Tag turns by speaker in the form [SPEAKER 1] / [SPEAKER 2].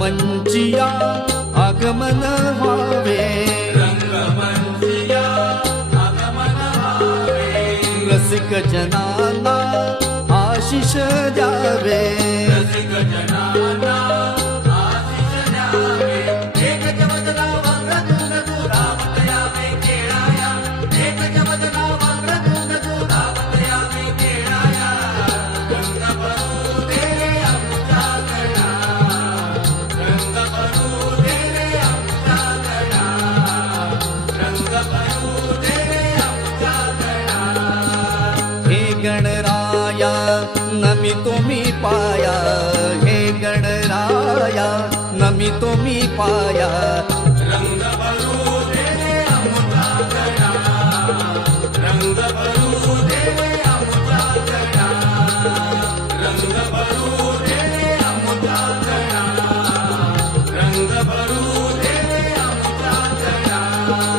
[SPEAKER 1] मञ्चि आगमन रसिकजनाना आशिष जावे। माया नमी तुम्ही पाया हे गणराया नमी तुम्ही पाया Thank you.